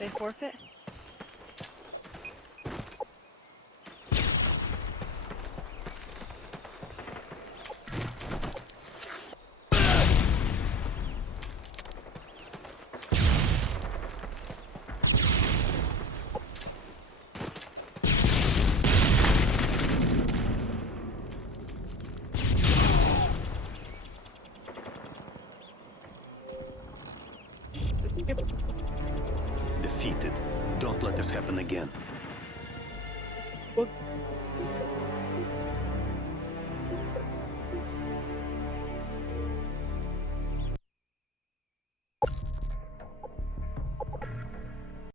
They forfeit? Defeated. Don't let this happen again. Well,